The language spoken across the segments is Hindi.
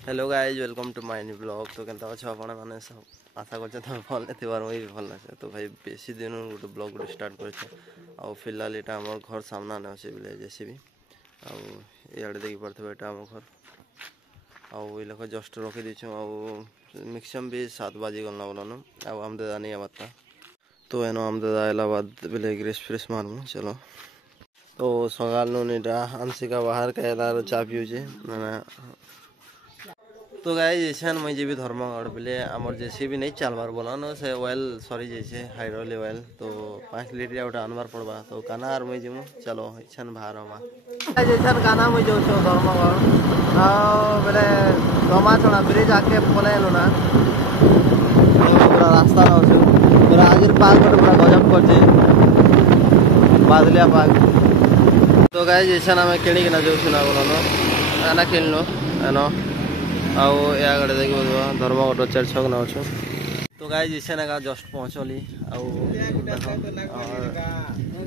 Hello guys welcome to my new blog. तो केनता अच्छे आपण मैंने सब आशा कर भल थोर मुझे भी भल अच्छे। तो भाई बेसी दिन गोटे ब्लॉग गोटे स्टार्ट कर फिलहाल यहाँ आम घर सामना ने अच्छे बोले जेसीबी आड़े देखी पार्थ यहाँ आम घर आई लोक जस्ट रखी दीचु मैक्सिमम भी 7 बाजी गलना बोलन आम दादा नहीं आवाता। तो एनो आम दादा आला बाद बोले ग्रेस फ्रेस मारमु चलो। तो सकाल नीटा आंशिका बाहर का चा पीछे मैंने। तो गाइज ऐसा मैं जी धर्मगढ़ बोले आमर जेसी भी नहीं चलबार बोला न से ऑयल सरी जाइए हाइड्रोली ऑयल। तो 5 लीटर गोटे आनबार पड़वा। तो काना और मुझे जीमु चलो इच्छा बाहर जैसा गाना मुझे जो धर्मगढ़ बोले गमा छड़ा ब्रिज आके पलैलु ना। तो पूरा रास्ता पूरा आज पाग गोटे पूरा गजब कर बादलिया पाग। तो गाइज जैसा आम किणिकिना जो बोलन एना किणनु एनो आगड़े देख धर्मगढ़ 4 छक ना अच्छु। तो गाइज इसे ना जस्ट पहुँचली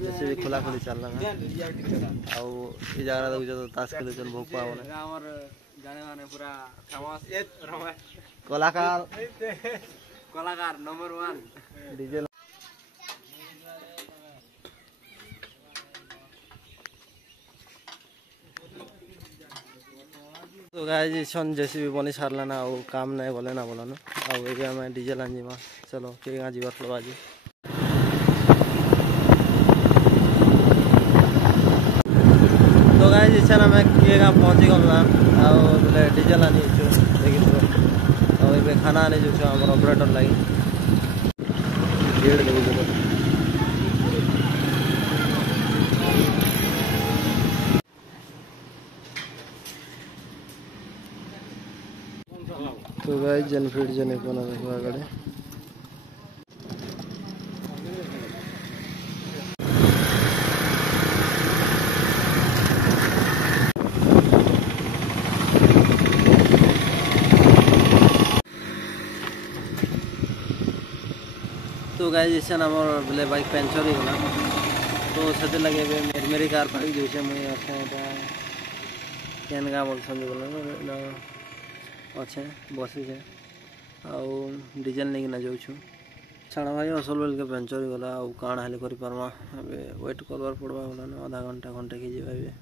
जैसे भी खोला खोली चलना जगह देख तो ताश खेल भोग कलाकार कलाकार नंबर 1 डीजे। तो गाइज सन जैसे भी बनी सारला ना काम नहीं बोले ना बोला आम डीजे लाजीमा चलो के जीवा पड़वा आज। तो गाइज इच्छा आम किए पहुँची गलना बोले डीजे आनी देखिए खाना आनी जो आम ऑपरेटर लगी भीड़ देखिए। तो गाइस जन फिर जने को ना देखो आगड़े। तो गाइस जैसे आमर बोले बाइक पंचर ही गला। तो से लगे मेरी कार फाड़ी जो मुझे केन गाँ बोल अच्छे बसी से डीजेल नहीं ना जाऊँ छाड़ भाई असल बेल के पंचर ही गला काण हेल्ले कर पार्मा वेट करवार पड़वा बोला आधा घंटा घंटे की जाए।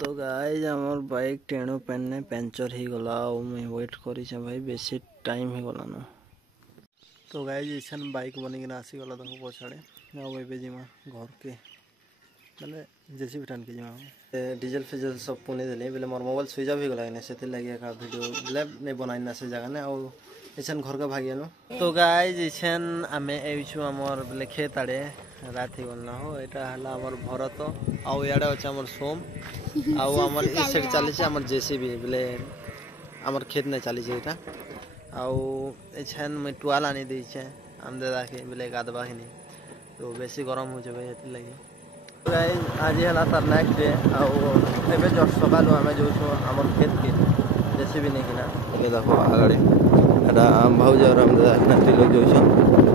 तो गाइज आमर बाइक टेणु पेने पंचर ही गला मुझे वेट कर भाई बेसी टाइम ही गला न। तो गाइज इसान बाइक बनिकिना आसीगला देखो पछाड़े आए जीमा घर के मैंने जेसी भी टान के जीमा डीजेल फिजेल सब पुणे देली बोले मोर मोबाइल स्विच ऑफ ही गला से लगे वीडियो बोले नहीं बनाई से जगह ने ऐसा घर का भागी आनु। तो गाइज इसान आम एवं आमर बोले खेत आड़े रात ही गलना हो यहाँ आमर भरत आड़े अच्छे आमर सोम आमर इस साइड चली जेसीबी बोले आमर खेत नहीं चली यहाँ आछन मुझे टुआल आनी देचे आम दादा के बोले गाधवा खिनी। तो बेसी गरम हो भाई ये लगे। आज है तार नेक्स्ट डे आए जस्ट सका आम जो आम खेत के जेसी भी नहीं किना देखो आगे आम भाज और आम दादा किना 3 लोग जो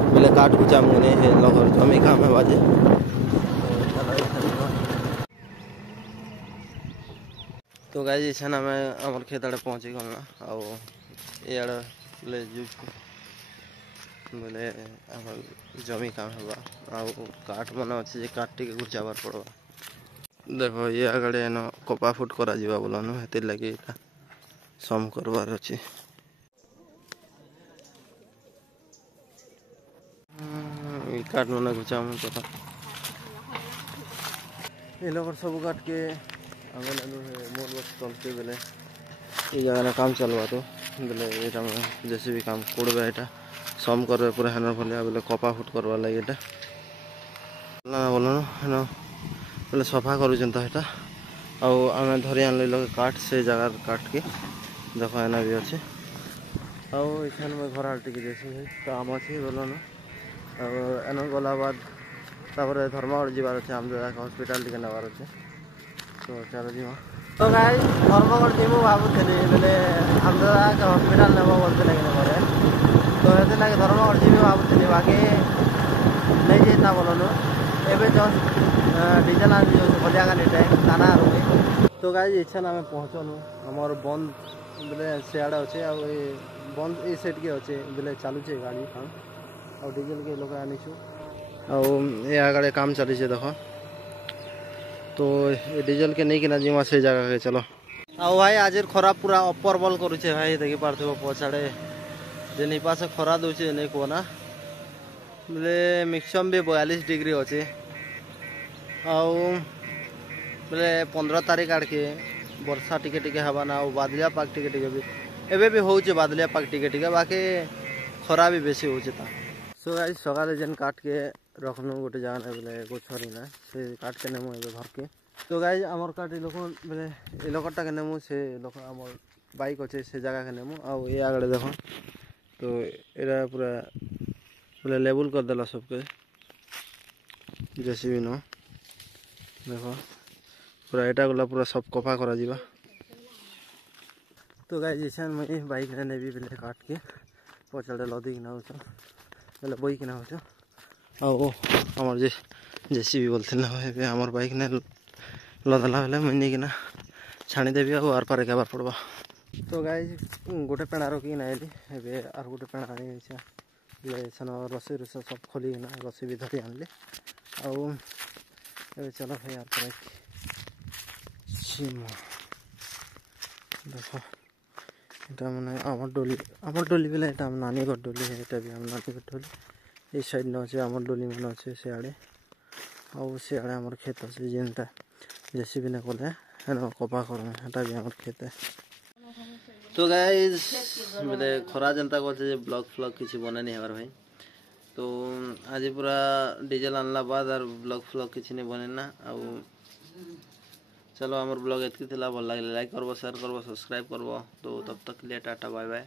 बोले काट कुचा मुने लगन जमी काम है बाजे। तो गाइज इसान आम आम खेत आड़े पहुँची गलना आड़े बोले बोले जमी काम है काठ मन अच्छे काट टे गुचाबार पड़वा। देखो ये आगे न कपा फुट करा बोलन हेतिर लगे सम करवार अच्छे। काट मन गुचा कथा ये लोग सब काट के मोर बस चलते बोले ये जगह काम चलवा। तो बोले ये जैसे भी काम कोड़बे यहाँ सम कर पूरा हेनर भलिया बोले कपा फुट करवा लगे यहाँ बोल बोले सफा करूँ आम धरी आन लोग काट से जगह काट के देख एना भी अच्छे आसान मैं घर आड़ टिके जैसे काम अच्छे बोलन एन गला बाद धर्मगढ़ जीवार अच्छे आम दादा के हस्पिटाल टे नबार अच्छे। तो चलो जी तो गाइस धर्मगढ़ जीमु भावुली बोले आम दादा के हस्पिटाल नेब बोलते लगे घरे। तो ये लगे धर्मगढ़ जीवी भावुली बाकी नहीं जाइना बोलन एवं जस्ट डीजेल आनी जो भलिया गाड़ी टाइम खाना तो गाइज इच्छा आम पहुँचनु आमर बंद बोले सियाड़े अच्छे आ बंद ये सेट के अच्छे बोले चलुचे गाड़ी काम आ डीजेल के लोग आनीचु आगे काम चली देख तो ये डीजेल के नहीं किना जीमा से जगह के चलो आओ भाई आज खरा पूरा अपर बल करुचे भाई देखी पार्थ पछाड़े जे निपा से खरा दूचे नहीं कहना बोले मैक्सिमम भी 42 डिग्री अच्छे आउ बोले 15 तारीख आड़ के वर्षा टिके टिके हवा ना बादलिया पाग टिके टिके भी एबे भी होचे बादलिया पाग टिके टिके बाकी खरा भी बेसी होचे ता सो गाइस सकाले जेन काट के रखनु गोटे जगह ना बोले गोछरी ना से काट के नेमु एबे घर के तो गाइस हमर काट लोक बोले ए लोकटा के नेमु से लोक हमर बाइक अच्छे से जगह के नेमु आ ये आगड़े देखो तो एरा पूरा बोले लेवल कर देला सबके जेसीबी नो देखो पूरा एटा गला पूरा सब कफा करा जीवा तो गाइस जैसे मैं बाइक ने भी बोले काट के पछाड़े लदी कि ना हो बोले बई कि ना हो आओ हमर जेसीबी बोलते ना हमर बाइक ने लदला बेले मैं नहीं कि ना छाणी देवी आर पारे के पड़वा तो गाइस गोटे पेणा रखी ना एबे आर गोटे पेणा आनी रसी रुस सब खोली ना रसी भी धरी आनली आउ चलो भाई यार पर देखो এটা মানে আমার ডলি বেলা এটা আমার নানি ঘর ডলি এটা भी আমার নানি ঘর ডলি এই সাইড না আছে আমার ডলি মনে আছে সিয়াড়ে ଆଉ ସିଆଡ଼େ ଆମର କ୍ଷେତ ଅଛି ଯେନ୍ଟା ଜେସିବି ନା କଲେ ହେନ କପା କରମେ ହେଟା ବି ଆମର କ୍ଷେତ तो गाइस बोले खरा जनता कहते जे ब्लॉग फ्लॉग किसी बने नहीं हमार भाई तो आज पूरा डीजल आनला बाद और ब्लॉग फ्लॉग किसी नहीं बने ना आउ चलो हमार ब्लॉग एतकी थिला भल लगे लाइक करबो शेयर करबो सब्सक्राइब करबो तो तब तक के लिए टाटा बाय बाय।